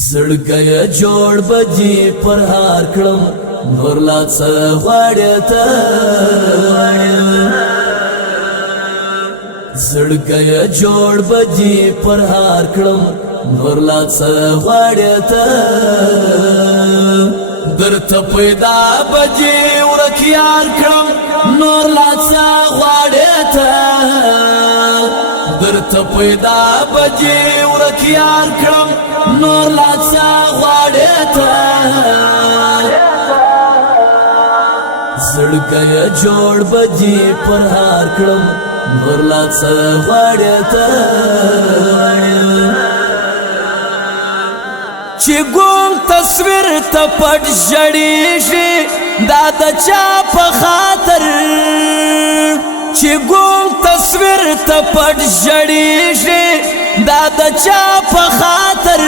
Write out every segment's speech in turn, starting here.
زړګی جوړ بجی پر هار کړم نور لا څه غواړې ته زړګی جوړ بجی پر هار کړم نور لا څه غواړې ته درته پیدا بجی ورکیار کړم نور لا څه غواړې ته درته پیدا بجی ورکیار کړم نور لا څه غواړې ته زړګی جوړ بجی پر هار کړم نور لا څه غواړې ته چې ګوم تصویر ته پټ ژړېږي دا د چا په خاطر چې ګوم تصویر ته پټ ژړېږي دا د چا په خاطر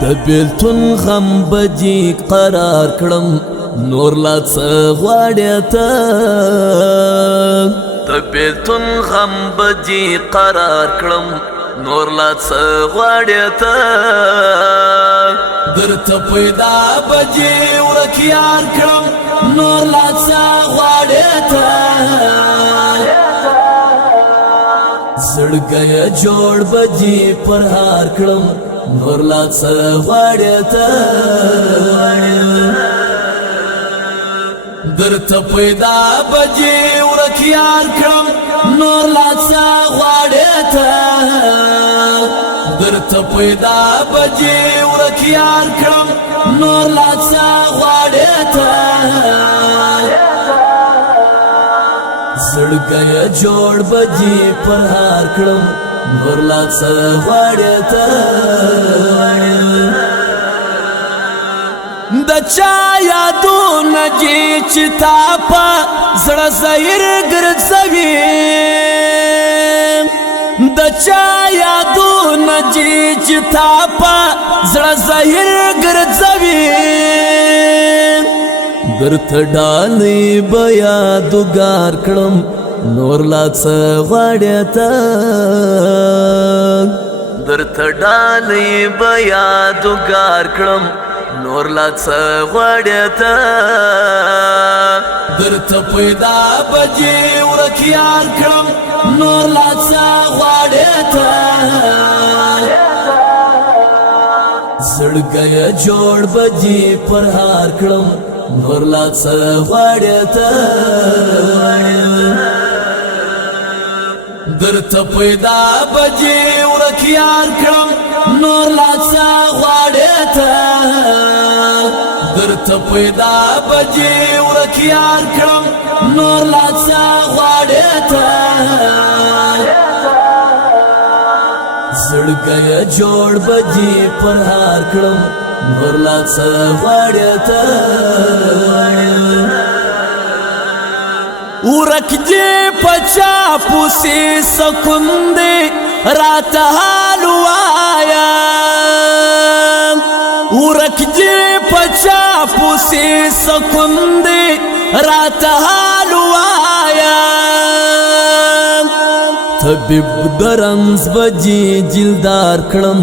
د بیلتون غم بجی قرار کړم نور لا څه غواړې ته د بیلتون غم بجی قرار کړم نور لا څه غواړې ته درته پیدا بجی ورکیار کړم نور لا څه غواړې ته زړګی جوړ بجی پر هار کړم نور لا څه غواړې ته درته پیدا بجی ورکیار کړم نور لا څه غواړې ته درته پیدا بجی ورکیار کړم نور لا څه غواړې ته زړګی جوړ بجی پر هار کړم نور لا څه غواړې ته د چا یادونه چې تا په زړه زهیر ګرځوي د چا یادونه چې تا په زړه زهیر ګرځوي درته ډالۍ به یادګار کړم نور لا څه غواړې ته درته ډالۍ به یادګار کړم نور لا څه غواړې ته درته پیدا بجی ورکیار کړم نور لا څه غواړې ته زړګی جوړ بجی پر هار کړم نور لا څه غواړې ته درته پیدا بجی ورکیار کړم نور لا څه غواړې ته درته پیدا بجی ورکیار کړم نور لا څه غواړې ته زړګی جوړ بجی پر هار کړم نور لا څه غواړې ته ورک دې پچا پوسې سکوندې راته حال وایا ورک دې پچا پوسې سکوندې راته حال وایا طبیب درمز بجی جلدار کړم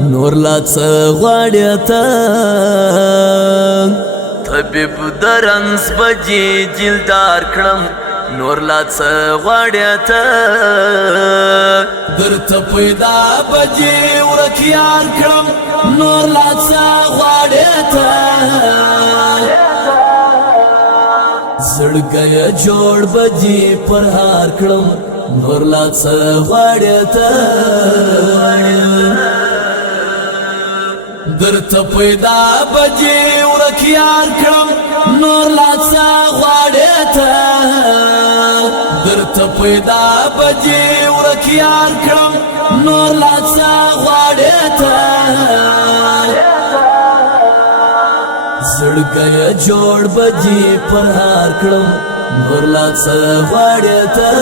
نور لا څه غواړې ته طبیب درمز بجی جلدار کړم نور لا څه غواړې ته درته پیدا بجی ورکیار کړم نور لا څه غواړې ته زړګی جوړ بجی پر هار کړم نور لا څه غواړې ته درته پیدا بجی ورکیار کړم نور لا څه غواړې ته درته پیدا بجی ورکیار کړم نور لا څه غواړې ته زړګی جوړ بجی پر هار کړم نور لا څه غواړې ته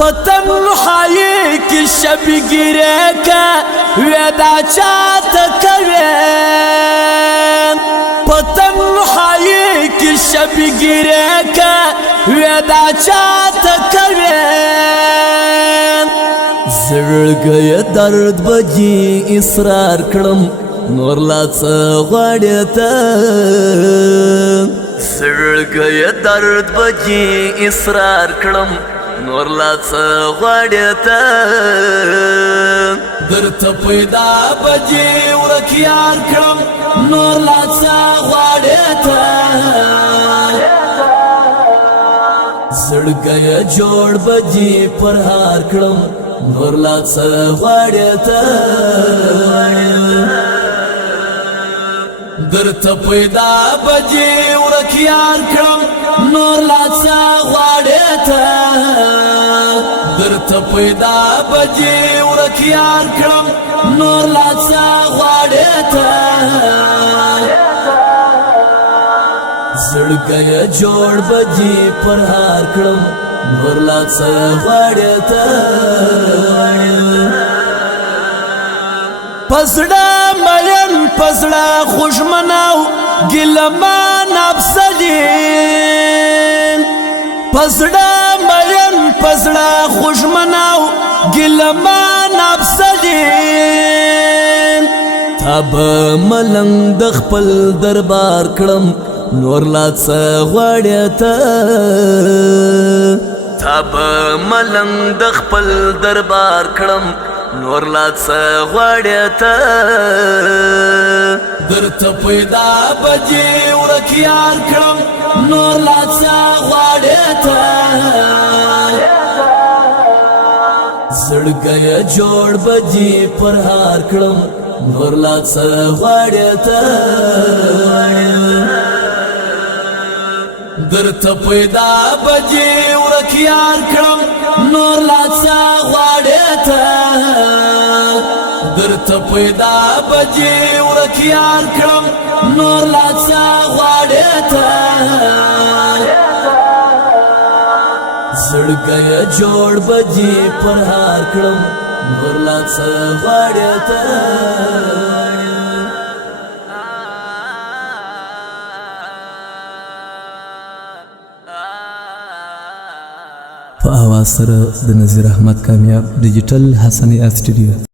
پتنهایی کی شبگیره که ویدا چاته کوي پتنهایی کی شبگیره که ویدا چاته کوي زړګی درد بجی اصرار کړم نور لا څه غواړې ته زړګی درد بجی اصرار کړم نور لا څه غواړې ته درته پیدا بجی ورک یار کړم نور لا څه غواړې ته زړګی جوړ بجی پر هار کړم نور لا څه غواړې ته درته پیدا بجی ورک یار کړم نور لا څه غواړې ته درته پیدا بجی ورک یار کړم نور لا څه غواړې ته زړګی جوړ بجی پر هار کړم نور لا څه غواړې ته پسړه مین پسړه خوشمناو ګلمان افسدین پسړه مین پسړه خوشمناو ګلمان افسدین تب ملنګ د خپل دربار کړم نور لا څه غواړې ته تب ملنګ د خپل دربار کړم نور لا څه غواړې ته درته پیدا بجی ورک یار کړم نور لا څه غواړې ته زړګی جوړ بجی پر هار کړم نور لا څه غواړې ته درته پیدا بجی ورک یار کړم نور لا څه غواړې ته درته پیدا بجی ورک یار کړم نور لا څه غواړې ته زړګی جوړ بجی پر هار کړم نور لا څه غواړې ته په اواز سره د نذیر احمد کامیاب ډیجیټل حسنی اسټوډیو